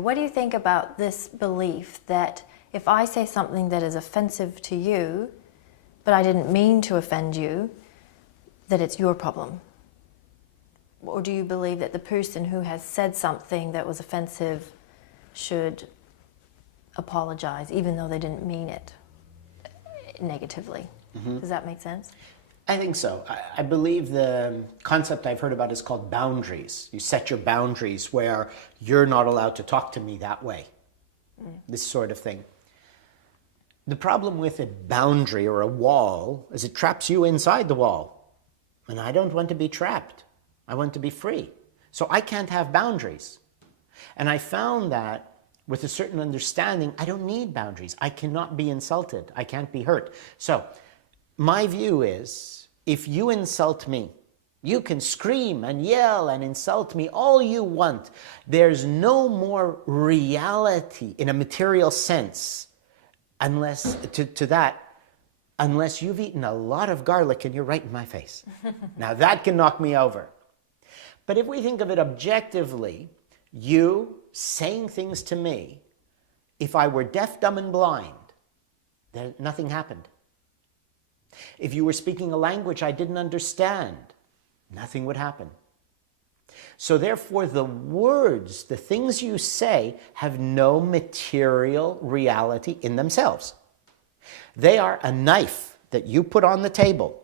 What do you think about this belief that if I say something that is offensive to you, but I didn't mean to offend you, that it's your problem? Or do you believe that the person who has said something that was offensive should apologize, even though they didn't mean it negatively? Does that make sense? I think so. I believe the concept I've heard about is called boundaries. You set your boundaries where you're not allowed to talk to me that way. This sort of thing. The problem with a boundary or a wall is it traps you inside the wall. And I don't want to be trapped. I want to be free. So I can't have boundaries. And I found that with a certain understanding, I don't need boundaries. I cannot be insulted. I can't be hurt. So my view is, if you insult me, you can scream and yell and insult me all you want. There's no more reality in a material sense unless you've eaten a lot of garlic and you're right in my face. Now that can knock me over. But if we think of it objectively, you saying things to me, if I were deaf, dumb, and blind, then nothing happened. If you were speaking a language I didn't understand, nothing would happen. So therefore, the words, the things you say, have no material reality in themselves. They are a knife that you put on the table,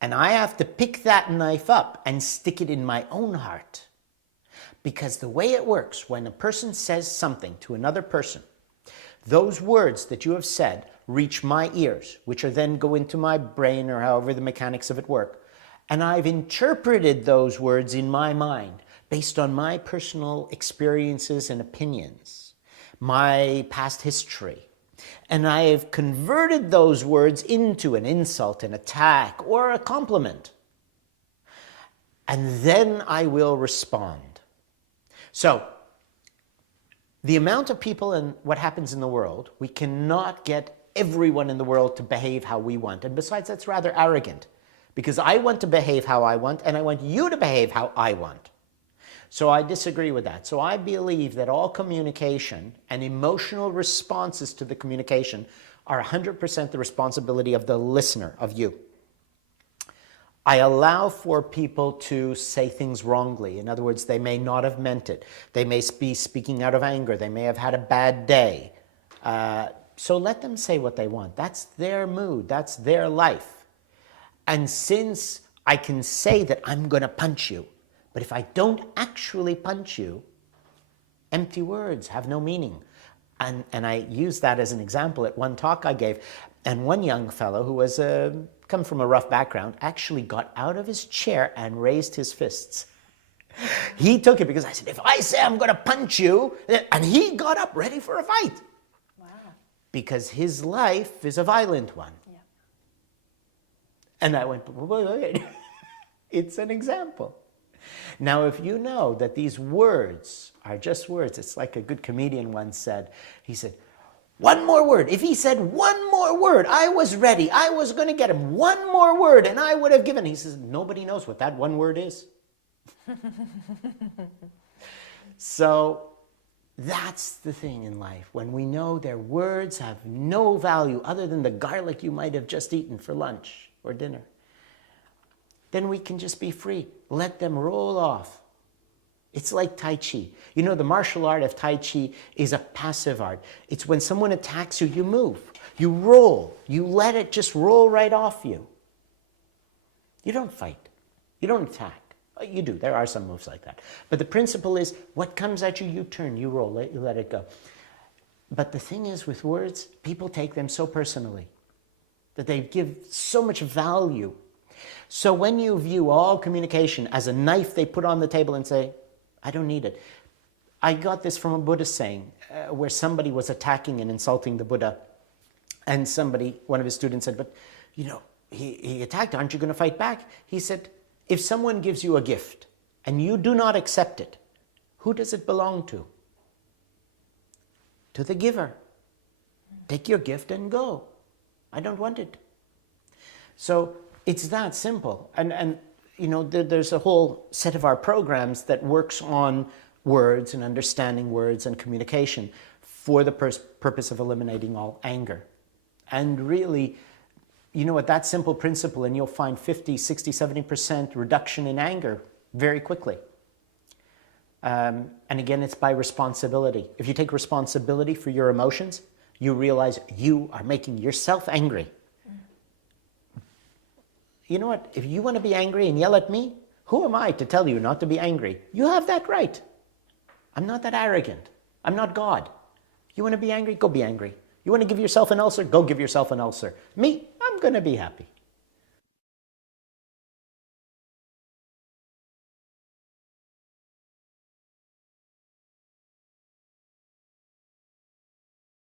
and I have to pick that knife up and stick it in my own heart. Because the way it works, when a person says something to another person, those words that you have said reach my ears, which are then go into my brain, or however the mechanics of it work. And I've interpreted those words in my mind based on my personal experiences and opinions, my past history. And I have converted those words into an insult, an attack, or a compliment. And then I will respond. So, the amount of people and what happens in the world, we cannot get everyone in the world to behave how we want. And besides, that's rather arrogant, because I want to behave how I want, and I want you to behave how I want. So I disagree with that. So I believe that all communication and emotional responses to the communication are 100% the responsibility of the listener, of you. I allow for people to say things wrongly. In other words, they may not have meant it. They may be speaking out of anger. They may have had a bad day. So let them say what they want. That's their mood. That's their life. And since I can say that I'm going to punch you, but if I don't actually punch you, empty words have no meaning. And I used that as an example at one talk I gave. And one young fellow who was come from a rough background actually got out of his chair and raised his fists. He took it because I said, if I say I'm going to punch you, and he got up ready for a fight. Wow. Because his life is a violent one. Yeah. And I went, wait. It's an example. Now, if you know that these words are just words, it's like a good comedian once said, he said, one more word. If he said one more word, I was ready. I was going to get him one more word and I would have given. He says, nobody knows what that one word is. So that's the thing in life. When we know their words have no value other than the garlic you might have just eaten for lunch or dinner, then we can just be free. Let them roll off. It's like Tai Chi. You know, the martial art of Tai Chi is a passive art. It's when someone attacks you, you move. You roll. You let it just roll right off you. You don't fight. You don't attack. You do. There are some moves like that. But the principle is, what comes at you, you turn, you roll, you let it go. But the thing is, with words, people take them so personally that they give so much value. So when you view all communication as a knife they put on the table and say, I don't need it. I got this from a Buddhist saying where somebody was attacking and insulting the Buddha. And one of his students said, but you know, he attacked, aren't you going to fight back? He said, if someone gives you a gift and you do not accept it, who does it belong to? To the giver. Take your gift and go. I don't want it. So it's that simple. And you know, there's a whole set of our programs that works on words and understanding words and communication for the purpose of eliminating all anger. And really, you know, with that simple principle, and you'll find 50, 60, 70% reduction in anger very quickly. And again, it's by responsibility. If you take responsibility for your emotions, you realize you are making yourself angry. You know what? If you want to be angry and yell at me, who am I to tell you not to be angry? You have that right. I'm not that arrogant. I'm not God. You want to be angry? Go be angry. You want to give yourself an ulcer? Go give yourself an ulcer. Me, I'm going to be happy.